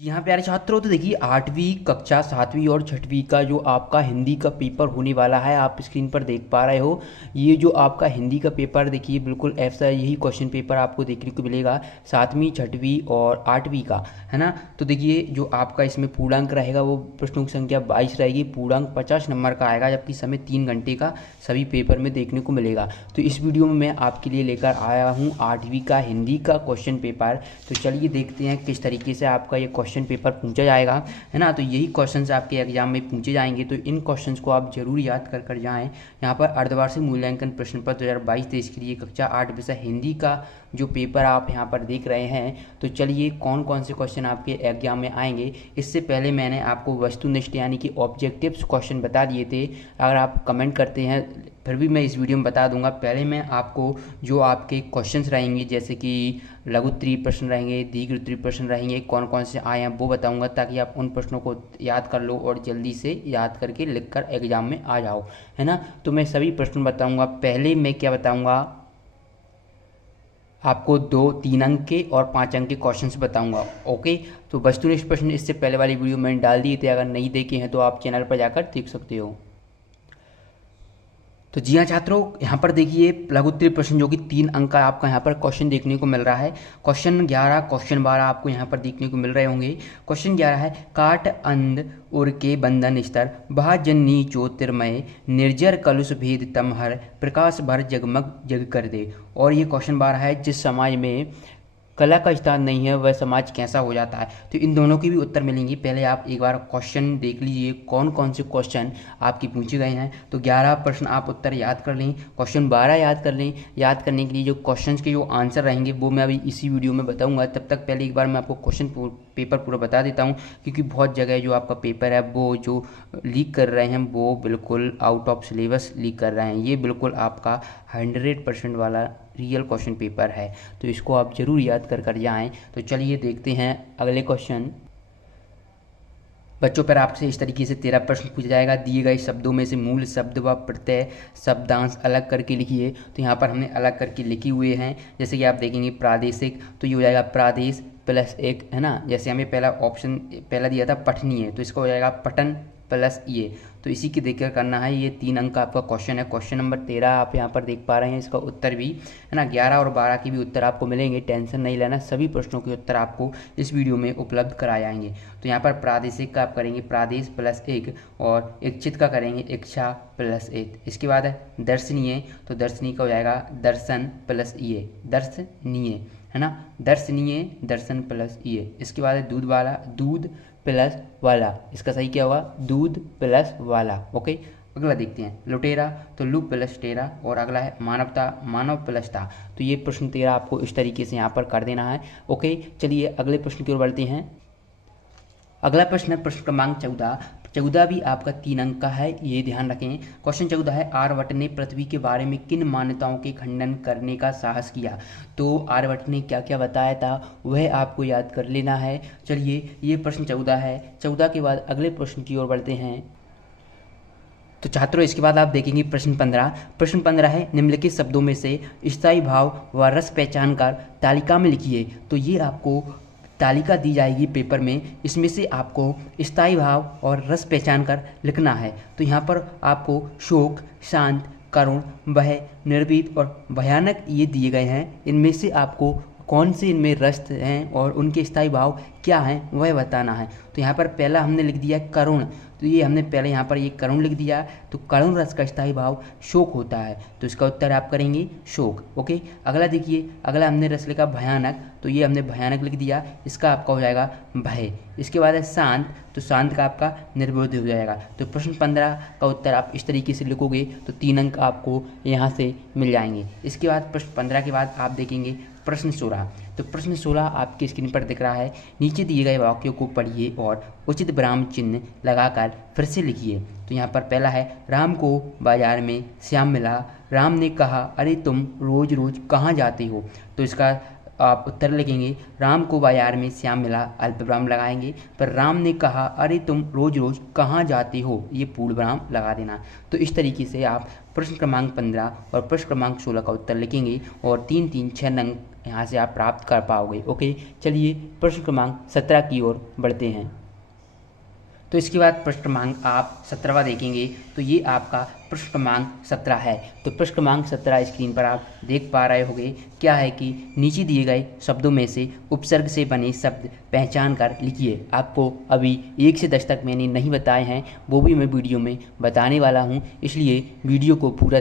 जी हाँ प्यारे छात्रों, तो देखिए 8वीं कक्षा 7वीं और 6वीं का जो आपका हिंदी का पेपर होने वाला है, आप स्क्रीन पर देख पा रहे हो। ये जो आपका हिंदी का पेपर देखिए, बिल्कुल ऐसा यही क्वेश्चन पेपर आपको देखने को मिलेगा 7वीं 6वीं और 8वीं का, है ना। तो देखिए जो आपका इसमें पूर्णांक रहेगा वो प्रश्नों की संख्या 22 रहेगी। पूर्णांक 50 नंबर का आएगा, जबकि समय 3 घंटे का सभी पेपर में देखने को मिलेगा। तो इस वीडियो में मैं आपके लिए लेकर आया हूँ 8वीं का हिंदी का क्वेश्चन पेपर। तो चलिए देखते हैं किस तरीके से आपका ये क्वेश्चन पेपर पूछा जाएगा, है ना। तो यही क्वेश्चंस आपके एग्जाम में पूछे जाएंगे, तो इन क्वेश्चंस को आप जरूर याद कर कर जाएं। यहाँ पर अर्धवार्षिक मूल्यांकन प्रश्न पत्र 2022-23 के लिए कक्षा 8 विषय हिंदी का जो पेपर आप यहाँ पर देख रहे हैं। तो चलिए कौन कौन से क्वेश्चन आपके एग्जाम में आएंगे। इससे पहले मैंने आपको वस्तुनिष्ठ यानी कि ऑब्जेक्टिव्स क्वेश्चन बता दिए थे। अगर आप कमेंट करते हैं फिर भी मैं इस वीडियो में बता दूंगा। पहले मैं आपको जो आपके क्वेश्चंस रहेंगे, जैसे कि लघु उत्तरीय प्रश्न रहेंगे, दीर्घ उत्तरीय प्रश्न रहेंगे, कौन कौन से आए हैं वो बताऊंगा, ताकि आप उन प्रश्नों को याद कर लो और जल्दी से याद करके लिख कर एग्जाम में आ जाओ, है ना। तो मैं सभी प्रश्न बताऊंगा। पहले मैं क्या बताऊंगा आपको, 2 3 अंक के और 5 अंक के क्वेश्चंस बताऊंगा। ओके, तो वस्तुनिष्ठ प्रश्न इससे पहले वाली वीडियो मैंने डाल दिए थे, अगर नहीं देखे हैं तो आप चैनल पर जाकर देख सकते हो। तो जी हाँ छात्रों, यहाँ पर देखिए लघु उत्तरीय प्रश्न जो कि 3 अंक का आपका यहाँ पर क्वेश्चन देखने को मिल रहा है। क्वेश्चन 11, क्वेश्चन 12 आपको यहाँ पर देखने को मिल रहे होंगे। क्वेश्चन 11 है, काट अंध उर के बंधन स्तर भाजनी ज्योतिर्मय निर्जर कलुष भेद तमहर प्रकाश भर जगमग जग कर दे। और ये क्वेश्चन 12 है, जिस समाज में कला का स्थान नहीं है वह समाज कैसा हो जाता है। तो इन दोनों के भी उत्तर मिलेंगे। पहले आप एक बार क्वेश्चन देख लीजिए कौन कौन से क्वेश्चन आपके पूछे गए हैं। तो 11 प्रश्न आप उत्तर याद कर लें, क्वेश्चन 12 याद कर लें। याद करने के लिए जो क्वेश्चन के जो आंसर रहेंगे वो मैं अभी इसी वीडियो में बताऊंगा। तब तक पहले एक बार मैं आपको क्वेश्चन पेपर पूरा बता देता हूँ, क्योंकि बहुत जगह जो आपका पेपर है वो जो लीक कर रहे हैं वो बिल्कुल आउट ऑफ सिलेबस लीक कर रहे हैं। ये बिल्कुल आपका 100% वाला रियल क्वेश्चन पेपर है, तो इसको आप जरूर याद कर कर जाएं। तो चलिए देखते हैं अगले क्वेश्चन। बच्चों पर आपसे इस तरीके से 13 प्रश्न पूछा जाएगा। दिए गए शब्दों में से मूल शब्द व प्रत्यय शब्दांश अलग करके लिखिए। तो यहाँ पर हमने अलग करके लिखे हुए हैं। जैसे कि आप देखेंगे प्रादेशिक, तो ये हो जाएगा प्रादेश प्लस एक, है ना। जैसे हमें पहला ऑप्शन पहला दिया था पठनीय, तो इसका हो जाएगा पठन प्लस ये। तो इसी की देखकर करना है। ये 3 अंक का आपका क्वेश्चन है। क्वेश्चन नंबर 13 आप यहाँ पर देख पा रहे हैं, इसका उत्तर भी, है ना। 11 और 12 के भी उत्तर आपको मिलेंगे, टेंशन नहीं लेना। सभी प्रश्नों के उत्तर आपको इस वीडियो में उपलब्ध कराए जाएंगे। तो यहाँ पर प्रादेशिक का आप करेंगे प्रादेश प्लस एक, और इच्छित का करेंगे इच्छा प्लस एक। इसके बाद है दर्शनीय, तो दर्शनीय का हो जाएगा दर्शन प्लस ये, दर्शनीय, है ना। दर्शनीय दर्शन प्लस ये। इसके बाद है दूध वाला, दूध प्लस वाला, इसका सही क्या होगा, दूध प्लस वाला। ओके, अगला देखते हैं लुटेरा, तो लु प्लस टेरा। और अगला है मानवता, मानव प्लस था। तो ये प्रश्न 13 आपको इस तरीके से यहाँ पर कर देना है। ओके, चलिए अगले प्रश्न की ओर बढ़ते हैं। अगला प्रश्न है प्रश्न क्रमांक 14। 14 भी आपका 3 अंक का है, ये ध्यान रखें। क्वेश्चन 14 है, आर्यभट्ट ने पृथ्वी के बारे में किन मान्यताओं के खंडन करने का साहस किया। तो आर्यभट्ट ने क्या क्या बताया था वह आपको याद कर लेना है। चलिए ये प्रश्न 14 है। 14 के बाद अगले प्रश्न की ओर बढ़ते हैं। तो छात्रों इसके बाद आप देखेंगे प्रश्न 15। प्रश्न 15 है, निम्नलिखित शब्दों में से स्थायी भाव व रस पहचान कर तालिका में लिखिए। तो ये आपको तालिका दी जाएगी पेपर में, इसमें से आपको स्थायी भाव और रस पहचान कर लिखना है। तो यहाँ पर आपको शोक, शांत, करुण, भय, निर्भीत और भयानक ये दिए गए हैं। इनमें से आपको कौन से इनमें रस हैं और उनके स्थायी भाव क्या हैं वह बताना है। तो यहाँ पर पहला हमने लिख दिया करुण, तो ये हमने पहले यहाँ पर ये करुण लिख दिया। तो करुण रस का स्थायी भाव शोक होता है, तो इसका उत्तर आप करेंगे शोक। ओके, अगला देखिए, अगला हमने रस लिखा भयानक, तो ये हमने भयानक लिख दिया, इसका आपका हो जाएगा भय। इसके बाद है शांत, तो शांत का आपका निर्बोध हो जाएगा। तो प्रश्न 15 का उत्तर आप इस तरीके से लिखोगे तो 3 अंक आपको यहाँ से मिल जाएंगे। इसके बाद प्रश्न 15 के बाद आप देखेंगे प्रश्न 16। तो प्रश्न 16 आपकी स्क्रीन पर दिख रहा है। नीचे दिए गए वाक्यों को पढ़िए और उचित विराम चिन्ह लगाकर फिर से लिखिए। तो यहाँ पर पहला है, राम को बाजार में श्याम मिला, राम ने कहा अरे तुम रोज रोज कहाँ जाते हो। तो इसका आप उत्तर लिखेंगे, राम को बाजार में श्याम मिला, अल्प विराम लगाएंगे, पर राम ने कहा अरे तुम रोज रोज कहाँ जाते हो, ये पूर्ण विराम लगा देना। तो इस तरीके से आप प्रश्न क्रमांक 15 और प्रश्न क्रमांक 16 का उत्तर लिखेंगे और 3 3 6 अंक यहाँ से आप प्राप्त कर पाओगे। ओके, चलिए प्रश्न क्रमांक 17 की ओर बढ़ते हैं। तो इसके बाद प्रश्न क्रमांक आप 17वां देखेंगे तो ये आपका प्रश्न क्रमांक 17 है। तो प्रश्न क्रमांक 17 स्क्रीन पर आप देख पा रहे होंगे क्या है कि नीचे दिए गए शब्दों में से उपसर्ग से बने शब्द पहचान कर लिखिए। आपको अभी 1 से 10 तक मैंने नहीं बताए हैं, वो भी मैं वीडियो में बताने वाला हूँ, इसलिए वीडियो को पूरा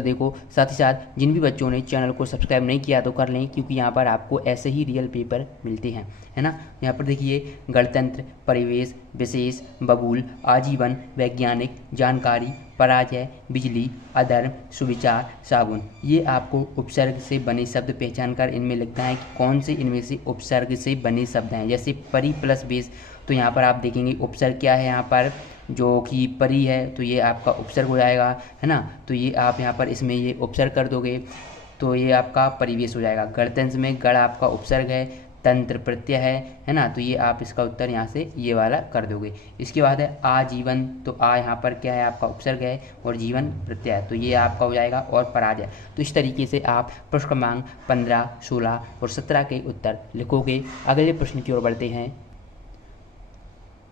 देखो। साथ ही साथ जिन भी बच्चों ने चैनल को सब्सक्राइब नहीं किया तो कर लें, क्योंकि यहाँ पर आपको ऐसे ही रियल पेपर मिलते हैं, है ना। यहाँ पर देखिए गणतंत्र, परिवेश, विशेष, बबूल, आजीवन, वैज्ञानिक, जानकारी, पराजय, बिजली, अधर्म, सुविचार, साबुन। ये आपको उपसर्ग से बने शब्द पहचान कर इनमें लिखना है कि कौन से इनमें से उपसर्ग से बने शब्द हैं। जैसे परी प्लस बेस, तो यहाँ पर आप देखेंगे उपसर्ग क्या है, यहाँ पर जो कि परी है तो ये आपका उपसर्ग हो जाएगा, है ना। तो ये आप यहाँ पर इसमें ये उपसर्ग कर दोगे तो ये आपका परिवेश हो जाएगा। गणतंत्र में गण आपका उपसर्ग है, तंत्र प्रत्यय है ना। तो ये आप इसका उत्तर यहाँ से ये वाला कर दोगे। इसके बाद है आजीवन, तो आ यहाँ पर क्या है आपका उपसर्ग है और जीवन प्रत्यय है, तो ये आपका हो जाएगा। और पराजय, तो इस तरीके से आप प्रश्न क्रमांक 15, 16 और 17 के उत्तर लिखोगे। अगले प्रश्न की ओर बढ़ते हैं।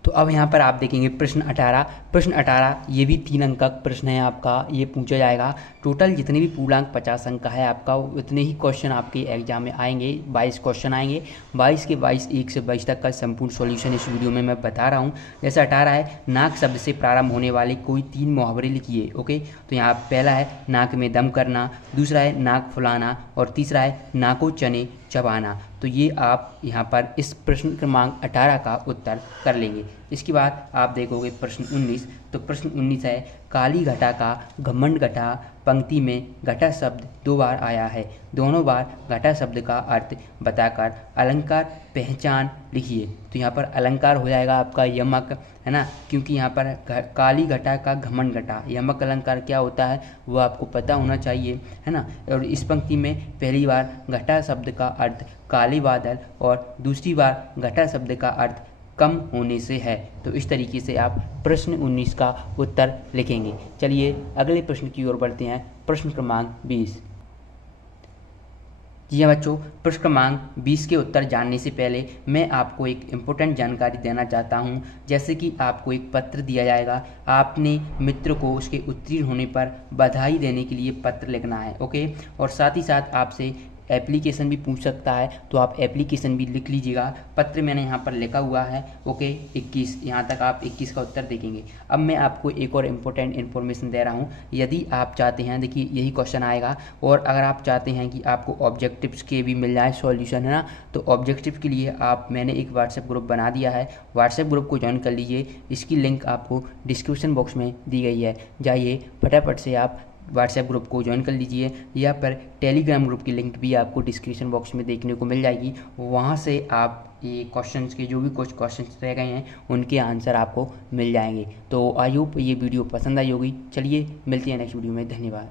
तो अब यहाँ पर आप देखेंगे प्रश्न 18 ये भी 3 अंक का प्रश्न है आपका, ये पूछा जाएगा। टोटल जितने भी पूर्णांक 50 अंक का है आपका, उतने ही क्वेश्चन आपके एग्जाम में आएंगे। 22 क्वेश्चन आएंगे, 22 के 22 1 से 22 तक का संपूर्ण सॉल्यूशन इस वीडियो में मैं बता रहा हूँ। जैसे 18 है, नाक शब्द से प्रारंभ होने वाले कोई 3 मुहावरे लिखिए। ओके, तो यहाँ पहला है नाक में दम करना, दूसरा है नाक फुलाना और तीसरा है नाको चने चबाना। तो ये आप यहाँ पर इस प्रश्न क्रमांक 18 का उत्तर कर लेंगे। इसके बाद आप देखोगे प्रश्न 19, तो प्रश्न 19 है काली घटा का घमंड घटा। पंक्ति में घटा शब्द 2 बार आया है, दोनों बार घटा शब्द का अर्थ बताकर अलंकार पहचान लिखिए। तो यहाँ पर अलंकार हो जाएगा आपका यमक, है ना, क्योंकि यहाँ पर काली घटा का घमंड घटा, यमक अलंकार क्या होता है वो आपको पता होना चाहिए, है ना। और इस पंक्ति में पहली बार घटा शब्द का अर्थ काले बादल और दूसरी बार घटा शब्द का अर्थ कम होने से है। तो इस तरीके से आप प्रश्न 19 का उत्तर लिखेंगे। चलिए अगले प्रश्न की ओर बढ़ते हैं। प्रश्न क्रमांक 20। जी हाँ बच्चों, प्रश्न क्रमांक 20 के उत्तर जानने से पहले मैं आपको एक इम्पोर्टेंट जानकारी देना चाहता हूँ। जैसे कि आपको एक पत्र दिया जाएगा, आपने मित्र को उसके उत्तीर्ण होने पर बधाई देने के लिए पत्र लिखना है। ओके, और साथ ही साथ आपसे एप्लीकेशन भी पूछ सकता है, तो आप एप्लीकेशन भी लिख लीजिएगा। पत्र मैंने यहाँ पर लिखा हुआ है। ओके, 21, यहाँ तक आप 21 का उत्तर देखेंगे। अब मैं आपको एक और इम्पोर्टेंट इन्फॉर्मेशन दे रहा हूँ। यदि आप चाहते हैं, देखिए यही क्वेश्चन आएगा, और अगर आप चाहते हैं कि आपको ऑब्जेक्टिव्स के भी मिल जाए सॉल्यूशन, है ना, तो ऑब्जेक्टिव के लिए मैंने एक व्हाट्सएप ग्रुप बना दिया है। व्हाट्सएप ग्रुप को ज्वाइन कर लीजिए, इसकी लिंक आपको डिस्क्रिप्शन बॉक्स में दी गई है। जाइए फटाफट से आप व्हाट्सएप ग्रुप को ज्वाइन कर लीजिए। या पर टेलीग्राम ग्रुप की लिंक भी आपको डिस्क्रिप्शन बॉक्स में देखने को मिल जाएगी। वहाँ से आप ये क्वेश्चंस के जो भी कुछ क्वेश्चंस रह गए हैं उनके आंसर आपको मिल जाएंगे। तो आई होप ये वीडियो पसंद आई होगी। चलिए मिलते हैं नेक्स्ट वीडियो में, धन्यवाद।